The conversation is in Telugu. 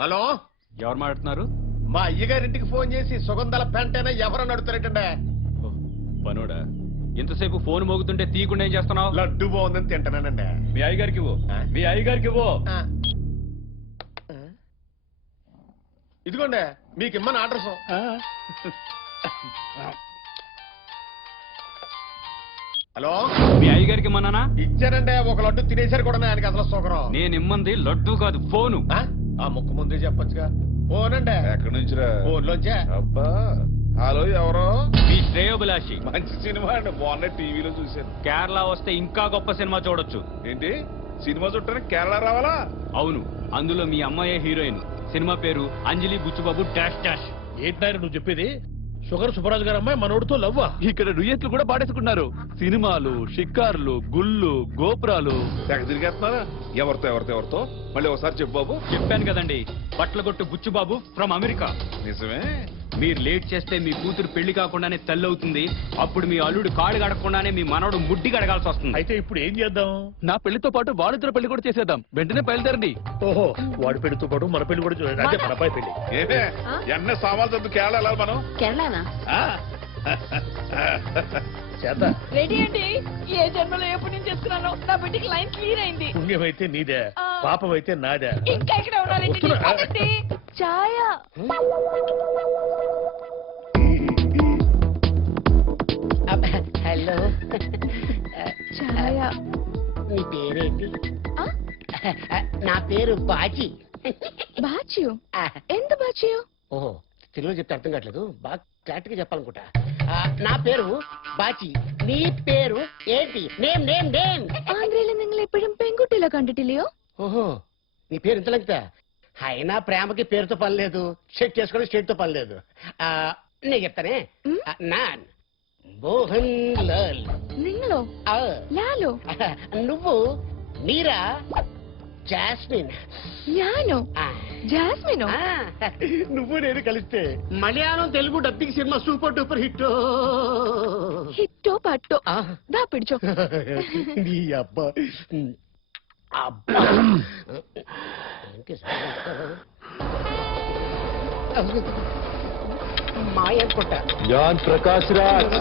హలో, ఎవరు మాట్లాడుతున్నారు? మా అయ్యగారింటికి ఫోన్ చేసి సుగంధాల పెంటైనా ఎవరని అడుగుతారేటండి? పనోడా? ఎంతసేపు ఫోన్ మోగుతుంటే తీయకుండా ఏం చేస్తున్నావు? లడ్డు బాగుందని తింటానండి. మీ అయ్యగారికి ఇవ్వు. మీ అయ్యగారికి ఇవ్వు. ఇదిగోండి మీకు ఇమ్మని ఆర్డర్. హలో, మీ అయ్యగారికి ఇమ్మన్నానా? ఇచ్చానండి. ఒక లడ్డు తినేసారు కూడా ఆయనకి అసలు సుఖరం. నేను ఇమ్మంది లడ్డు కాదు, ఫోను. ఆ ముక్కు ముందే చెప్పొచ్చుగా. ఫోనండి. ఎక్కడి నుంచిరా? ఫోన్ లోంచే. అబ్బా, హలో, ఎవరో? మీ శ్రేయోభిలాషి. మంచి సినిమా అండి, బాగున్నాయి, టీవీలో చూశాను. కేరళ వస్తే ఇంకా గొప్ప సినిమా చూడొచ్చు. ఏంటి, సినిమా చుట్టానికి కేరళ రావాలా? అవును, అందులో మీ అమ్మాయే హీరోయిన్. సినిమా పేరు అంజలి బుచ్చుబాబు డాష్ డాష్. ఏంటన్నారు నువ్వు చెప్పేది? షుగర్ సుబ్బరాజు గారు అమ్మాయి మనోడితో లవ్వా? ఇక్కడ డుయెట్లు కూడా పాడేసుకున్నారు. సినిమాలు, షిక్కార్లు, గుళ్ళు, గోపురాలు. తెగ తిరిగేస్తున్నారా? ఎవరితో మళ్ళీ ఒకసారి చెప్పు బాబు. చెప్పాను కదండి, బట్టల కొట్టు బుచ్చుబాబు ఫ్రమ్ అమెరికా. నిజమే? మీరు లేట్ చేస్తే మీ కూతురు పెళ్లి కాకుండానే తల్లి అవుతుంది. అప్పుడు మీ అల్లుడు కాడు గడకుండానే మీ మనవడు ముడ్డి గడగాల్సి వస్తుంది. అయితే ఇప్పుడు ఏం చేద్దాం? నా పెళ్లితో పాటు వాళ్ళిద్దరు పెళ్లి కూడా చేసేద్దాం. వెంటనే బయలుదేరండి. ఓహో, వాడి పెళ్లితో పాటు మన పెళ్లి కూడా చూడండి. అదే మన అబ్బాయి పెళ్లి. ఏమే ఎన్న సామాన్లు చదువు కేరళ వెళ్ళాలి మనం. కేరళనా? ఆ? చేత రెడీ అండి. ఏ జన్మలో ఎప్పుడు నేను చేస్తున్నాను, నా బిడ్డకి లైన్ క్లియర్ అయింది. పుణ్యమైతే నీదే, పాపమైతే నాదే. ఇంకా ఇక్కడ ఉన్నారండి. వస్తున్నా. ఛాయ, హలో, ఛాయ. నీ పేరేంటి? ఆ? నా పేరు బాజీ. బాచియు? ఎంత బాచియు? ఓహో, తెలుగులో చెప్తే అర్థం కావట్లేదు, బాగా క్లారిటీగా చెప్పాలనుకుంటా. నా పేరు బాజీ. నీ పేరు ఏంటి? Name name name. ആന്ധ്രയിൽ നിങ്ങൾ എപ്പോഴും പെൺകുട്ടികളെ കണ്ടിട്ടില്ലയോ? ఓహో, నీ పేరు ఇంత లెంగ్తా? అయినా ప్రేమకి పేరుతో పని లేదు, షెట్ చేసుకోవడం స్టేట్ తో పని లేదు. నేను చెప్తానే. నాన్ మోహన్ లాల్. നിങ്ങളോ? ఆ, ലാലോ? నువ్వు మీరా జాస్మిన్. ഞാനോ? ఆ. ജാസ്മിനോ? నువ్వు నేను కలిస్తే Malayalam Telugu dubbing cinema super duper hit. ഹിറ്റോ പട്ടോ? ദാ പിടിച്ചോ. నీ అబ్బా అబ్బా మాయ అనుకుంటా. జాన్ ప్రకాష్ రాజ్.